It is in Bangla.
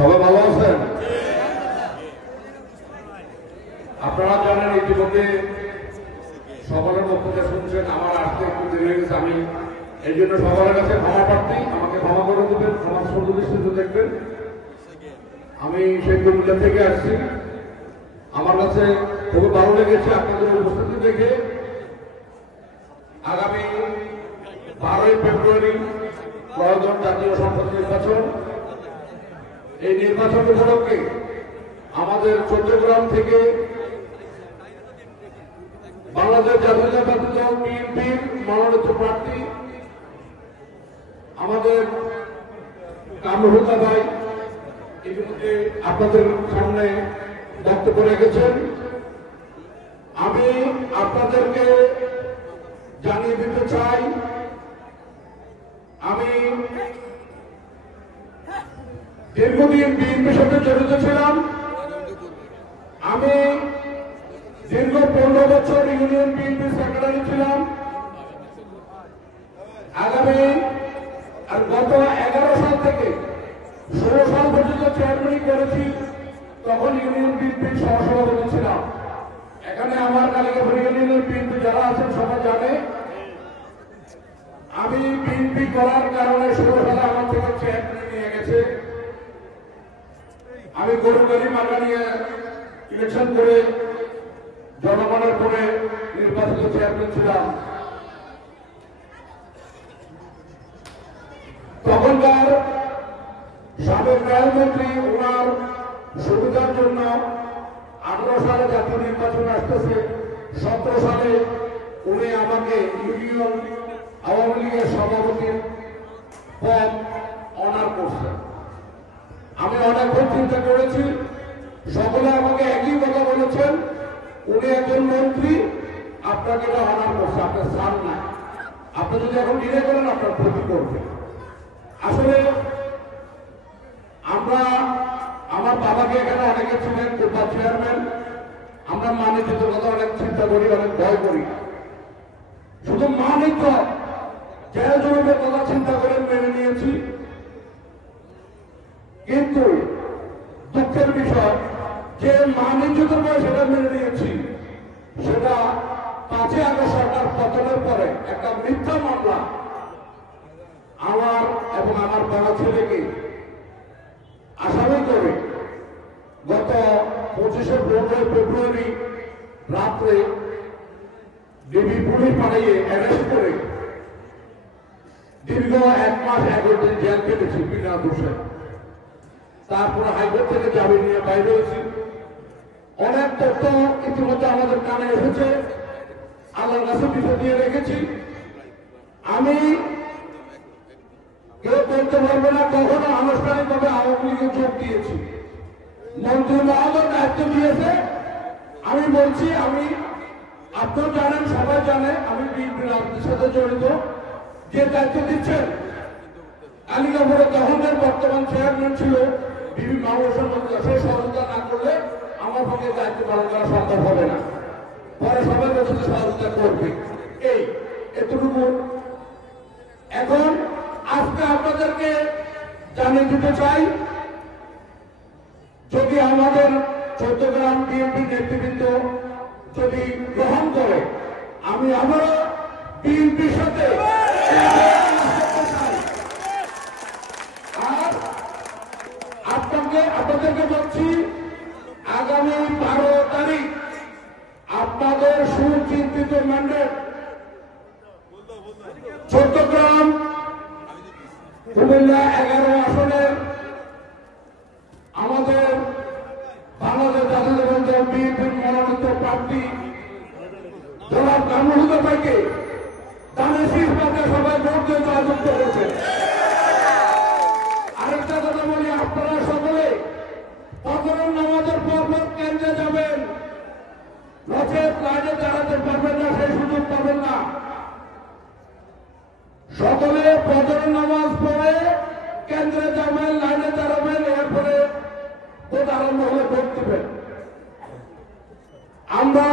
সবাই ভালো আছেন? আপনারা জানেন ইতিমধ্যে সকলের বক্তব্য শুনছেন। আমার আসতে একটু দেরি হয়ে গেছে, আমি এই জন্য সকলের কাছে ক্ষমা প্রার্থী। আমাকে ক্ষমা করে দেবেন, ক্ষমা সুন্দর দৃষ্টিতে দেখবেন। আমি সেই কুমিল্লা থেকে আসছি। আমার কাছে খুব ভালো লেগেছে আপনাদের উপস্থিতি দেখে। আগামী 12ই ফেব্রুয়ারি প্রয়োজন জাতীয় সংসদ নির্বাচন। এই নির্বাচন উপলক্ষে আমাদের চট্টগ্রাম থেকে বাংলাদেশ জাতীয়তাবাদী দল বিএনপির মনোনীত প্রার্থী আমাদের কামরুল্লাহ ভাই ইতিমধ্যে আপনাদের সামনে বক্তব্য রেখেছেন। আমি আপনাদেরকে জানিয়ে দিতে চাই, আমি দীর্ঘদিন বিএনপির সাথে জড়িত ছিলাম। আমি দীর্ঘ 15 বছর ইউনিয়ন বিএনপি সেক্রেটারি ছিলাম। আগামী আর গত 11 সাল থেকে 16 সাল পর্যন্ত চেয়ারম্যান করেছি। তখন ইউনিয়ন বিএনপির সহসভাপতি ছিলাম। এখানে আমার কালিকাপুর ইউনিয়নের বিএনপি যারা আছেন সবাই জানে, আমি বিএনপি করার কারণে 16 সালে আমার থেকে চেয়ারম্যান নিয়ে গেছে। আমি গরুগাড়ি মার্কা নিয়ে ইলেকশন করে জনগণের করে নির্বাচিত চেয়ারম্যান ছিলাম। তখনকার সাবেক রেলমন্ত্রী ওনার সুবিধার জন্য 18 সালে জাতীয় নির্বাচন আসতেছে, 17 সালে উনি আমাকে ইউনিয়ন আওয়ামী লীগের সভাপতির পদ অনার করছেন। আমি অনেকক্ষণ চিন্তা করেছি। সকলে আমাকে একই কথা বলেছেন, উনি একজন মন্ত্রী, আপনাকে এটা অনার করছে, আপনার স্থান নাই, আপনি যদি এখন ডিলে করেন আপনার ক্ষতি করবে। আসলে আমরা আমার বাবাকে এখানে অনেকে ছিলেন কোপা চেয়ারম্যান, আমরা মানিজ্যের কথা অনেক চিন্তা করি, অনেক ভয় করি। শুধু মানিজ্য জেল জমিদের কথা চিন্তা করে মেনে নিয়েছি। কিন্তু দুঃখের বিষয় যে মানিজ্যের বয়স সেটা মেনে নিয়েছি, সেটা 5 আগস্ট সরকার পতনের পরে একটা মিথ্যা মামলা আমার এবং আমার বড় ছেলেকে আসামি করে গত 25 ফেব্রুয়ারি রাত্রে ডিবি পুলিশ পাঠিয়ে অ্যারেস্ট করে দীর্ঘ 1 মাস 11 দিন জেল কেটেছি বিনা দোষে। তারপরে হাইকোর্ট থেকে জামিন নিয়ে বাইরে হয়েছি। অনেক তথ্য ইতিমধ্যে আমাদের কানে এসেছে, আল্লাহর কাছে বিষয় দিয়ে রেখেছি। আমি কেউ বলতে পারবে না কখনো আনুষ্ঠানিকভাবে আওয়ামী লীগে যোগ দিয়েছি। মন্ত্রী মহোদয় দায়িত্ব দিয়েছে, আমি বলছি, আমি আপনারা জানেন, সবাই জানে আমি বিএনপির রাজনীতির সাথে জড়িত। যে দায়িত্ব দিচ্ছেন কালিকাপুরে তখনের বর্তমান চেয়ারম্যান ছিল বিবি মাহবুব হোসেন, সে সহযোগিতা না করলে আমার পক্ষে দায়িত্ব পালন করা সম্ভব হবে না। পরে সবাই বলছে সহযোগিতা করবে, এই এতটুকু। এখন আজকে আপনাদেরকে জানিয়ে দিতে চাই, যদি আমাদের চট্টগ্রাম বিএনপি নেতৃবৃন্দ যদি গ্রহণ করে, আমি আবারও বিএনপির সাথে আর আপনাদেরকে বলছি, আগামী 12 তারিখ আপনাদের সুচিন্তিত ম্যান্ডেট চট্টগ্রাম কুমিল্লা 11 আসনের আমাদের বাংলাদেশ জাতীয়তাবাদী দল বিএনপির মনোনীত প্রার্থী জনাব কামরুল্লাহ ভাইকে দানে শীষ পাতে সবাই ভোট দিয়ে জয়যুক্ত করেছে। আরেকটা কথা বলি, আপনারা সকলে ফজরের নামাজের পর কেন্দ্রে যাবেন, নচেত লাইনে দাঁড়াতে পারবেন না, সেই সুযোগ পাবেন না। সকলে ফজরের নামাজ পড়ে কেন্দ্রে যাবেন, লাইনে দাঁড়াবেন, এরপরে ভোট আরম্ভ হলে ভোট দেবেন। আমরা